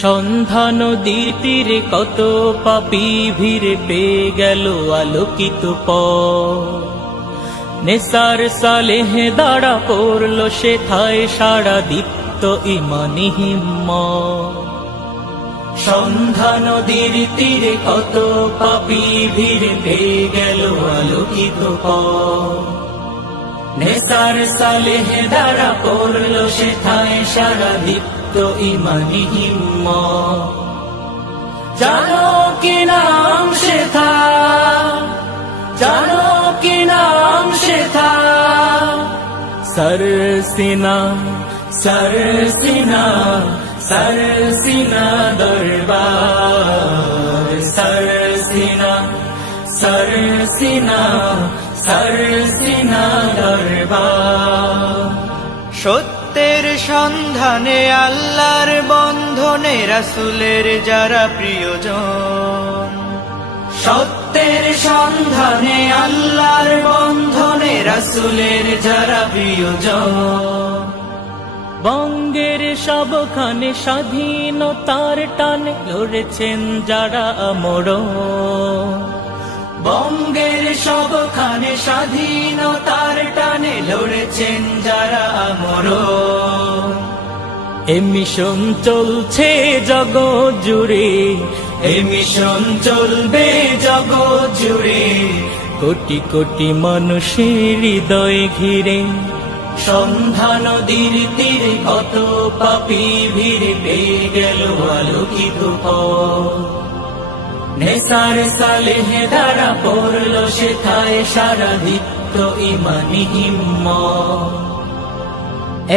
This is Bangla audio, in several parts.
সন্ধ্যা নদীর তীরে কত পাপী ভিড়ে পেয়ে গেল আলোকিত পথ। নেসার সালেহ দাঁড়া পড়ল সেথায় সারা দীপ্ত ইমানি হিম্মত। সন্ধ্যা নদীর তীরে কত পাপী ভিড়ে পেয়ে গেল আলোকিত পথ। নেসার সালেহ দাঁড়া পড়ল সেথায় সারা দীপ্ত ইমানি হিম্মত। জানো কি নাম সেথা, জানো কি নাম সেথা, সরসিনা সরসিনা সরসিনা দরবার। সরসিনা সরসিনা সরসিনা দরবার। সত্যের সন্ধানে আল্লাহর বন্ধনে রাসূলের যারা প্রিয়জন। সত্যের সন্ধানে আল্লাহর বন্ধনে রাসূলের যারা প্রিয়জন। বঙ্গের সবখানে স্বাধীনতার টানে লড়েছেন যারা আমরণ। বঙ্গের সবখানে স্বাধীনতার টানে লড়েছেন যারা আমরণ। এ মিশন চলছে জগৎ জুড়ে, এ মিশন চলবে জগৎ জুড়ে, কোটি কোটি মানুষের হৃদয় ঘিরে। সন্ধ্যা নদীর তীরে কত পাপী ভিড়ে পেয়ে গেল আলোকিত পথ। নেসার সালেহ দাঁড়া পড়ল সেথায় সারা দীপ্ত ইমানি হিম্মত।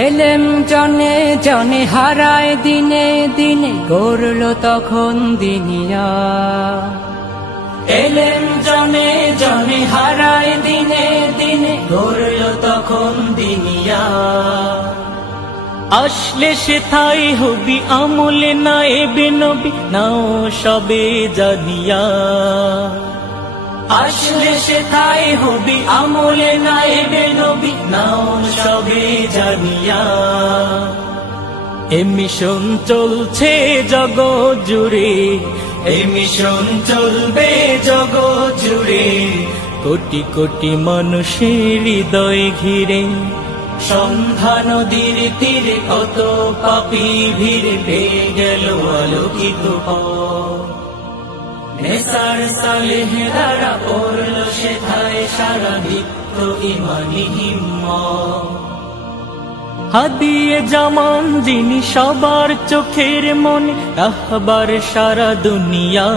এলেম জনে জনে হারায় দিনে দিনে গড়ল তখন দিনিয়া। এলেম জনে জনে হারায় দিনে দিনে গড়ল তখন দিনিয়া। আসলে সেথায় হবি আমলে নায়েবে নবী নাও সবে জানিয়া। আসলে সেথায় হবি আমলে নায়েবে নবী নাও সবে জানিয়া। এ মিশন চলছে জগৎ জুড়ে, এ মিশন চলবে জগৎ জুড়ে, কোটি কোটি মানুষের হৃদয় ঘিরে। সন্ধ্যা নদীর তীরে কত পাপী ভিড়ে পেয়ে গেল আলোকিত পথ। নেসার সালেহ দাঁড়া পড়ল সেথায় সারা দীপ্ত ইমানি হিম্মত। হাদিয়ে জামান যিনি সবার চোখের মনে রাহবার সারা দুনিয়া।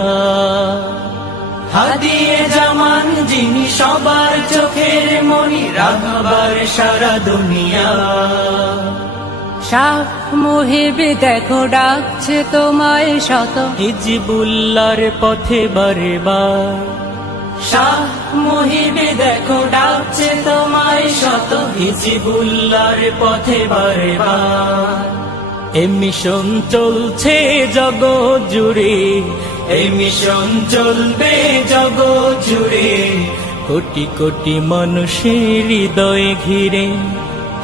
হাদিয়ে জামান যিনি সবার চোখের মনি রাহবার সারা দুনিয়া। শাহ মুহিবে দেখো ডাকছে তোমায় শত, হিজবুল্লাহর পথে বারে বার। শাহ মুহিবে দেখো ডাকছে তোমায় শত, হিজবুল্লাহর পথে বারে বার। এ মিশন চলছে জগৎ জুড়ে, এই মিশন চলবে জগৎ জুড়ে, কোটি কোটি মানুষের হৃদয় ঘিরে।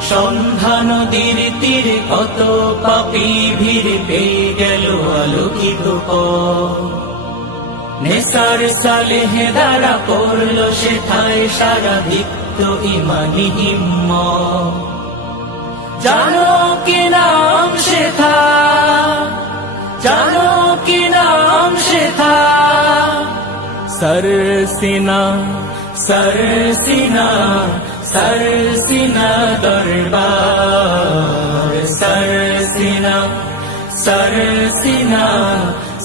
সন্ধ্যা নদীর তীরে কত পাপী ভিড়ে পেয়ে গেল আলোকিত পথ। নেসার সালেহ দাঁড়া পড়ল সেথায় সারা দীপ্ত ইমানি হিম্মত। জানো কি নাম সেথা, জানো কি নাম সেথা, সরসিনা সরসিনা সরসিনা দরবার। সরসিনা সরসিনা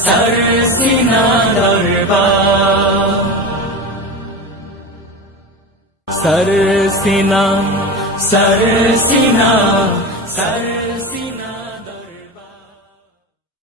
সরসিনা দরবার। সরসিনা সরসিনা সরসিনা